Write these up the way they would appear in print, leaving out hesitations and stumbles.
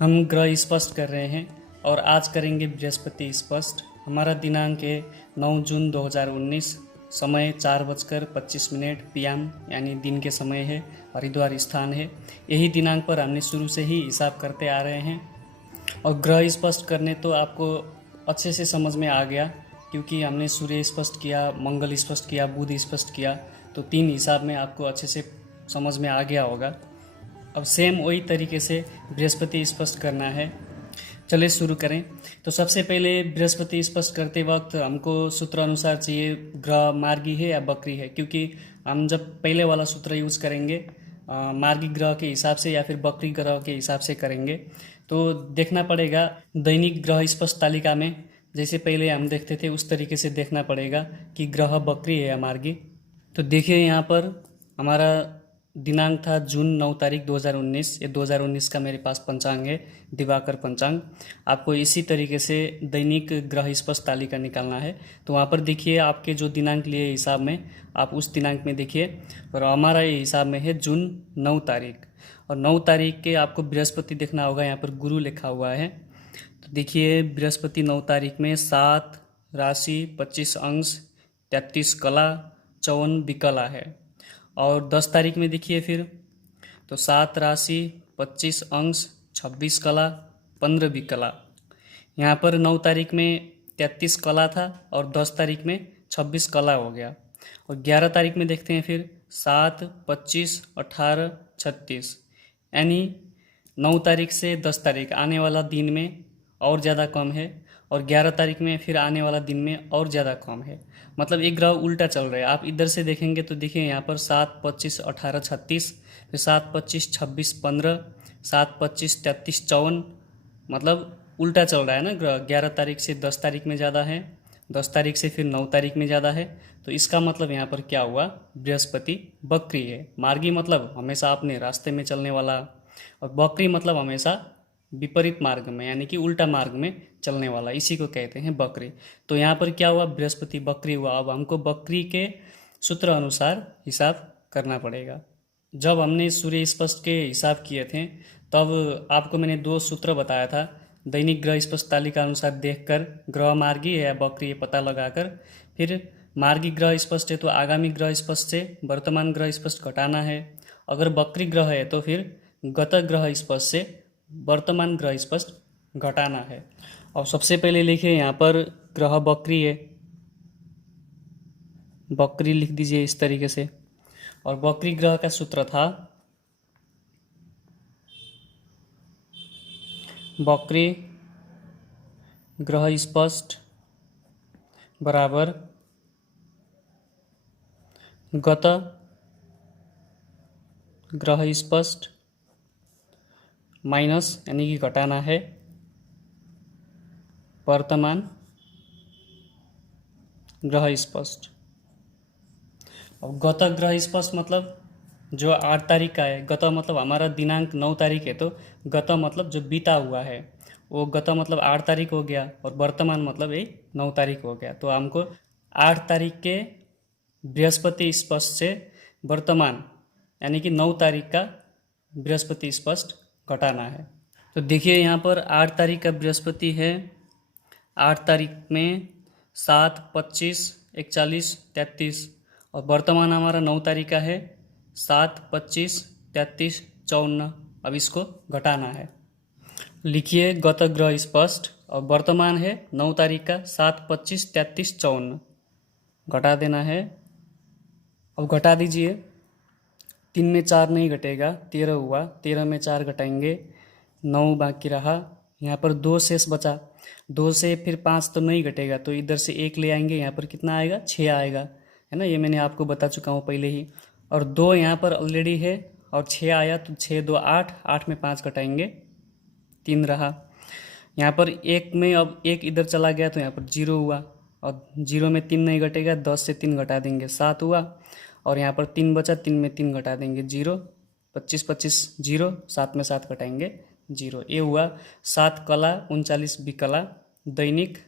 हम ग्रह स्पष्ट कर रहे हैं और आज करेंगे बृहस्पति स्पष्ट। हमारा दिनांक है 9 जून 2019। समय 4:25 PM यानी दिन के समय है। हरिद्वार स्थान है। यही दिनांक पर हमने शुरू से ही हिसाब करते आ रहे हैं और ग्रह स्पष्ट करने तो आपको अच्छे से समझ में आ गया, क्योंकि हमने सूर्य स्पष्ट किया, मंगल स्पष्ट किया, बुध स्पष्ट किया, तो 3 हिसाब में आपको अच्छे से समझ में आ गया होगा। अब सेम वही तरीके से बृहस्पति स्पष्ट करना है। चलिए शुरू करें। तो सबसे पहले बृहस्पति स्पष्ट करते वक्त हमको सूत्र अनुसार चाहिए ग्रह मार्गी है या बकरी है, क्योंकि हम जब पहले वाला सूत्र यूज़ करेंगे मार्गी ग्रह के हिसाब से या फिर बकरी ग्रह के हिसाब से करेंगे, तो देखना पड़ेगा दैनिक ग्रह स्पष्ट तालिका में जैसे पहले हम देखते थे उस तरीके से देखना पड़ेगा कि ग्रह बकरी है या मार्गी। तो देखिए यहाँ पर हमारा दिनांक था जून 9 तारीख 2019। ये 2019 का मेरे पास पंचांग है, दिवाकर पंचांग। आपको इसी तरीके से दैनिक ग्रह स्पष्ट तालिका निकालना है। तो वहाँ पर देखिए आपके जो दिनांक लिए हिसाब में आप उस दिनांक में देखिए, और हमारा ये हिसाब में है जून 9 तारीख। और 9 तारीख के आपको बृहस्पति देखना होगा, यहाँ पर गुरु लिखा हुआ है। तो देखिए बृहस्पति 9 तारीख में 7 राशि, 25 अंश, 33 कला, 54 विकला है। और 10 तारीख में देखिए फिर तो 7 राशि, 25 अंश, 26 कला, 15 विकला। यहाँ पर 9 तारीख में 33 कला था और 10 तारीख में 26 कला हो गया। और 11 तारीख में देखते हैं फिर 7, 25, 18, 36, यानी 9 तारीख से 10 तारीख आने वाला दिन में और ज़्यादा कम है, और 11 तारीख में फिर आने वाला दिन में और ज़्यादा कम है। मतलब एक ग्रह उल्टा चल रहा है। आप इधर से देखेंगे तो देखिए यहाँ पर 7, 25, 18, 36, फिर 7, 25, 26, 15, 7, 25, 33, 54, मतलब उल्टा चल रहा है ना ग्रह। 11 तारीख से 10 तारीख में ज़्यादा है, 10 तारीख से फिर 9 तारीख में ज़्यादा है। तो इसका मतलब यहाँ पर क्या हुआ, बृहस्पति बकरी है। मार्गी मतलब हमेशा अपने रास्ते में चलने वाला, और बकरी मतलब हमेशा विपरीत मार्ग में यानी कि उल्टा मार्ग में चलने वाला, इसी को कहते हैं बकरी। तो यहाँ पर क्या हुआ, बृहस्पति बकरी हुआ। अब हमको बकरी के सूत्र अनुसार हिसाब करना पड़ेगा। जब हमने सूर्य स्पष्ट के हिसाब किए थे तब आपको मैंने 2 सूत्र बताया था। दैनिक ग्रह स्पष्ट तालिका अनुसार देखकर ग्रह मार्गी है या बकरी है पता लगाकर, फिर मार्गी ग्रह स्पष्ट है तो आगामी ग्रह स्पष्ट से वर्तमान ग्रह स्पष्ट घटाना है। अगर बकरी ग्रह है तो फिर गत ग्रह स्पष्ट से वर्तमान ग्रह स्पष्ट घटाना है। और सबसे पहले लिखिए यहाँ पर ग्रह बकरी है, बकरी लिख दीजिए इस तरीके से। और बकरी ग्रह का सूत्र था बकरी ग्रह स्पष्ट बराबर गत ग्रह स्पष्ट माइनस यानी कि घटाना है वर्तमान ग्रह स्पष्ट। और गत ग्रह स्पष्ट मतलब जो 8 तारीख का है। गत मतलब हमारा दिनांक 9 तारीख है, तो गत मतलब जो बीता हुआ है वो गत मतलब 8 तारीख हो गया, और वर्तमान मतलब ये 9 तारीख हो गया। तो हमको 8 तारीख के बृहस्पति स्पष्ट से वर्तमान यानी कि 9 तारीख का बृहस्पति स्पष्ट घटाना है। तो देखिए यहाँ पर 8 तारीख का बृहस्पति है। 8 तारीख में 7, 25, 41, 33, और वर्तमान हमारा 9 तारीख का है 7, 25, 33, 54। अब इसको घटाना है। लिखिए गत ग्रह स्पष्ट और वर्तमान है 9 तारीख का 7, 25, 33, 54, घटा देना है। अब घटा दीजिए। 3 में 4 नहीं घटेगा, 13 हुआ। 13 में 4 घटाएंगे, 9 बाकी रहा। यहाँ पर 2 शेष बचा। 2 से फिर 5 तो नहीं घटेगा, तो इधर से 1 ले आएंगे। यहाँ पर कितना आएगा, 6 आएगा, है ना। ये मैंने आपको बता चुका हूँ पहले ही। और 2 यहाँ पर ऑलरेडी है और 6 आया, तो 6, 2, 8, 8 में 5 घटाएंगे, 3 रहा। यहाँ पर 1 में अब 1 इधर चला गया तो यहाँ पर 0 हुआ, और 0 में 3 नहीं घटेगा, 10 से 3 घटा देंगे, 7 हुआ। और यहाँ पर 3 बचा, 3 में 3 घटा देंगे, 0। 25, 25, 0, 7 में 7 घटाएंगे, 0। ये हुआ 7 कला, 39 विकला दैनिक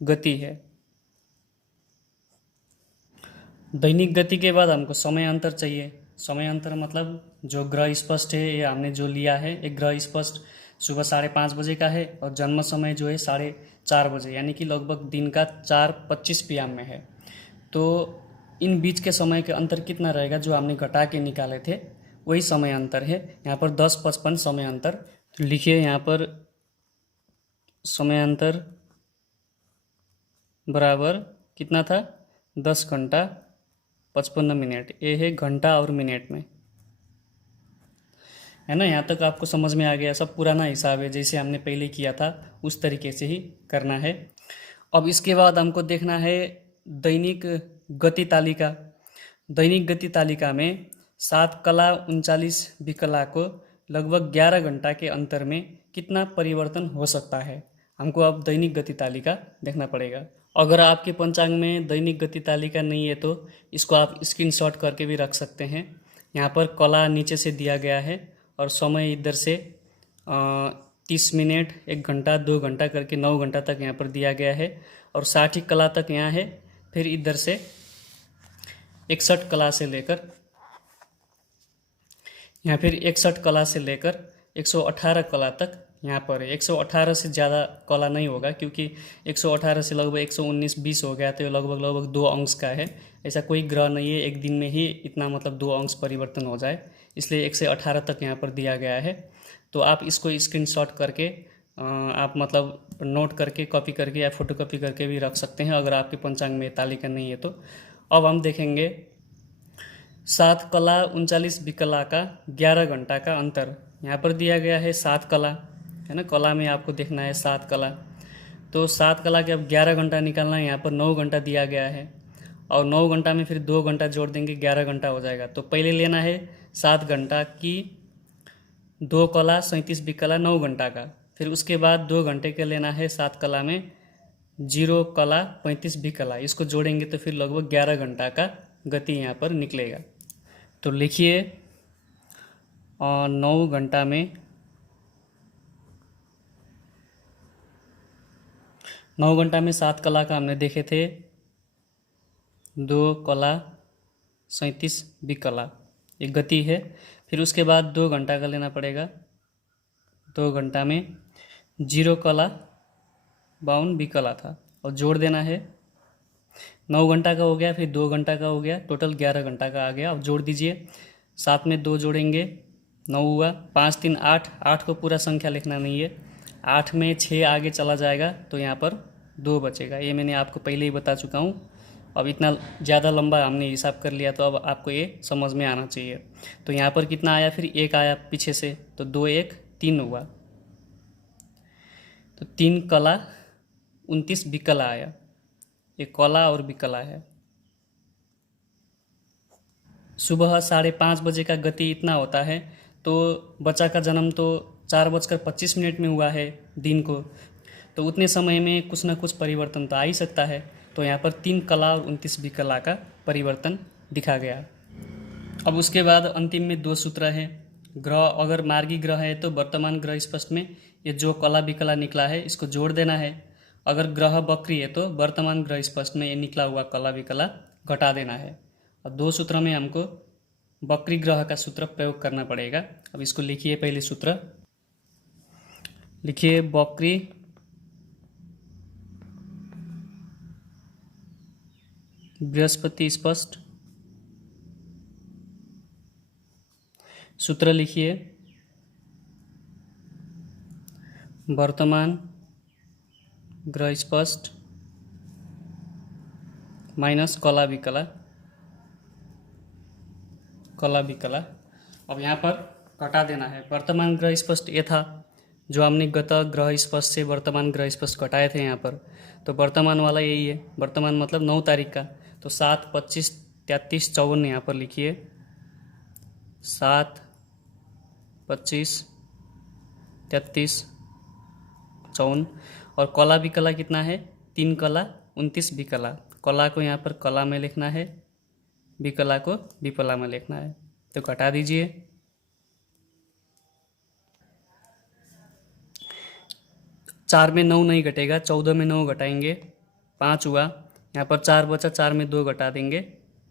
गति है। दैनिक गति के बाद हमको समय अंतर चाहिए। समय अंतर मतलब जो ग्रह स्पष्ट है ये हमने जो लिया है, एक ग्रह स्पष्ट सुबह 5:30 बजे का है और जन्म समय जो है 4:30 बजे, यानी कि लगभग दिन का 4:25 PM में है। तो इन बीच के समय के अंतर कितना रहेगा जो हमने घटा के निकाले थे, वही समय अंतर है। यहाँ पर 10:55 समय अंतर। तो लिखिए यहाँ पर समय अंतर बराबर कितना था, 10 घंटा 55 मिनट। ये है घंटा और मिनट में, है ना। यहाँ तक आपको समझ में आ गया। सब पुराना हिसाब है, जैसे हमने पहले किया था उस तरीके से ही करना है। अब इसके बाद हमको देखना है दैनिक गति तालिका। दैनिक गति तालिका में 7 कला 39 विकला को लगभग 11 घंटा के अंतर में कितना परिवर्तन हो सकता है, हमको अब दैनिक गति तालिका देखना पड़ेगा। अगर आपके पंचांग में दैनिक गति तालिका नहीं है तो इसको आप स्क्रीनशॉट करके भी रख सकते हैं। यहाँ पर कला नीचे से दिया गया है और समय इधर से 30 मिनट 1 घंटा 2 घंटा करके 9 घंटा तक यहाँ पर दिया गया है और 60 कला तक यहाँ है। फिर इधर से 61 कला से लेकर यहाँ फिर 61 कला से लेकर 118 कला तक यहाँ पर है। 118 से ज़्यादा कला नहीं होगा क्योंकि 118 से लगभग 119-20 हो गया तो ये लगभग 2 अंश का है। ऐसा कोई ग्रह नहीं है एक दिन में ही इतना मतलब 2 अंश परिवर्तन हो जाए, इसलिए 1 से 18 तक यहाँ पर दिया गया है। तो आप इसको स्क्रीनशॉट करके आप मतलब नोट करके कॉपी करके या फोटोकॉपी करके भी रख सकते हैं अगर आपके पंचांग में तालिका नहीं है तो। अब हम देखेंगे 7 कला 39 विकला का 11 घंटा का अंतर। यहाँ पर दिया गया है 7 कला, है ना। कला में आपको देखना है 7 कला, तो 7 कला के अब 11 घंटा निकालना है। यहाँ पर 9 घंटा दिया गया है और 9 घंटा में फिर 2 घंटा जोड़ देंगे, 11 घंटा हो जाएगा। तो पहले लेना है 7 घंटा की 2 कला 37 विकला 9 घंटा का, फिर उसके बाद 2 घंटे के लेना है 7 कला में 0 कला 35 विकला। इसको जोड़ेंगे तो फिर लगभग 11 घंटा का गति यहाँ पर निकलेगा। तो लिखिए 9 घंटा में 9 घंटा में 7 कला का हमने देखे थे 2 कला 37 विकला, एक गति है। फिर उसके बाद 2 घंटा का लेना पड़ेगा। 2 घंटा में 0 कला 52 विकला था और जोड़ देना है। 9 घंटा का हो गया, फिर 2 घंटा का हो गया, टोटल 11 घंटा का आ गया। अब जोड़ दीजिए, 7 में 2 जोड़ेंगे 9 हुआ, 5 3 8, 8 को पूरा संख्या लिखना नहीं है, 8 में 6 आगे चला जाएगा तो यहाँ पर 2 बचेगा। ये मैंने आपको पहले ही बता चुका हूँ। अब इतना ज़्यादा लंबा हमने हिसाब कर लिया तो अब आपको ये समझ में आना चाहिए। तो यहाँ पर कितना आया, फिर 1 आया पीछे से, तो 2 1 3 हुआ, तो 3 कला 29 विकला आया। ये कला और विकला है। सुबह 5:30 बजे का गति इतना होता है, तो बच्चा का जन्म तो 4:25 में हुआ है दिन को, तो उतने समय में कुछ ना कुछ परिवर्तन तो आ ही सकता है। तो यहाँ पर 3 कला और 29 विकला का परिवर्तन दिखा गया। अब उसके बाद अंतिम में 2 सूत्र है। ग्रह अगर मार्गी ग्रह है तो वर्तमान ग्रह स्पष्ट में ये जो कला विकला निकला है इसको जोड़ देना है। अगर ग्रह वक्री है तो वर्तमान ग्रह स्पष्ट में ये निकला हुआ कला विकला घटा देना है। और 2 सूत्र में हमको वक्री ग्रह का सूत्र प्रयोग करना पड़ेगा। अब इसको लिखिए, पहले सूत्र लिखिए, वक्री बृहस्पति स्पष्ट। सूत्र लिखिए, वर्तमान ग्रह स्पष्ट माइनस कला विकला, कला विकला। अब यहाँ पर घटा देना है। वर्तमान ग्रह स्पष्ट ये था जो हमने गत ग्रह स्पष्ट से वर्तमान ग्रह स्पष्ट घटाए थे यहाँ पर, तो वर्तमान वाला यही है। वर्तमान मतलब 9 तारीख का, तो 7 25 33 54 यहाँ पर लिखिए, 7 25 33 54। और कला विकला कितना है, 3 कला 29 विकला। कला को यहाँ पर कला में लिखना है, विकला को विकला में लिखना है। तो घटा दीजिए, 4 में 9 नहीं घटेगा, 14 में 9 घटाएंगे 5 हुआ। यहाँ पर 4 बचा, 4 में 2 घटा देंगे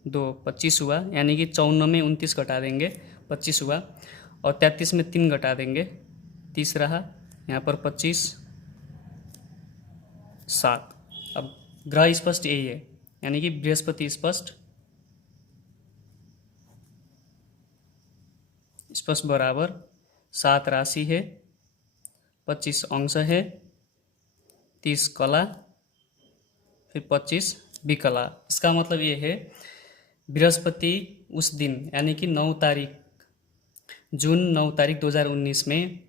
2 25 हुआ, यानी कि 54 में 29 घटा देंगे 25 हुआ, और 33 में 3 घटा देंगे 30 रहा, यहाँ पर 25 7। अब ग्रह स्पष्ट यही है, यानी कि बृहस्पति स्पष्ट बराबर 7 राशि है, 25 अंश है, 30 कला, फिर 25 विकला। इसका मतलब ये है बृहस्पति उस दिन यानी कि 9 तारीख जून 9 तारीख 2019 में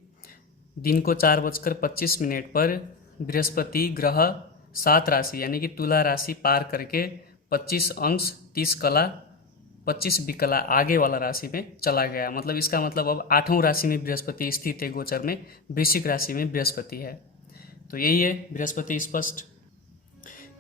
दिन को 4:25 पर बृहस्पति ग्रह 7 राशि यानी कि तुला राशि पार करके 25 अंश 30 कला 25 विकला आगे वाला राशि में चला गया। मतलब इसका मतलब अब 8वां राशि में बृहस्पति स्थित है, गोचर में वृश्चिक राशि में बृहस्पति है। तो यही है बृहस्पति स्पष्ट।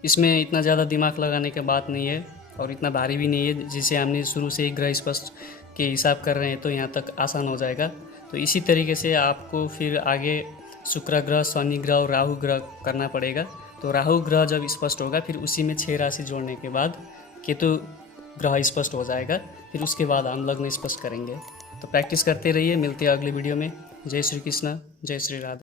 इसमें इतना ज़्यादा दिमाग लगाने की बात नहीं है और इतना भारी भी नहीं है। जिसे हमने शुरू से ही ग्रह स्पष्ट के हिसाब कर रहे हैं तो यहाँ तक आसान हो जाएगा। तो इसी तरीके से आपको फिर आगे शुक्र ग्रह, शनि ग्रह और राहु ग्रह करना पड़ेगा। तो राहु ग्रह जब स्पष्ट होगा फिर उसी में 6 राशि जोड़ने के बाद केतु ग्रह स्पष्ट हो जाएगा, फिर उसके बाद हम लग्न स्पष्ट करेंगे। तो प्रैक्टिस करते रहिए, मिलते हैं अगले वीडियो में। जय श्री कृष्ण, जय श्री राधे।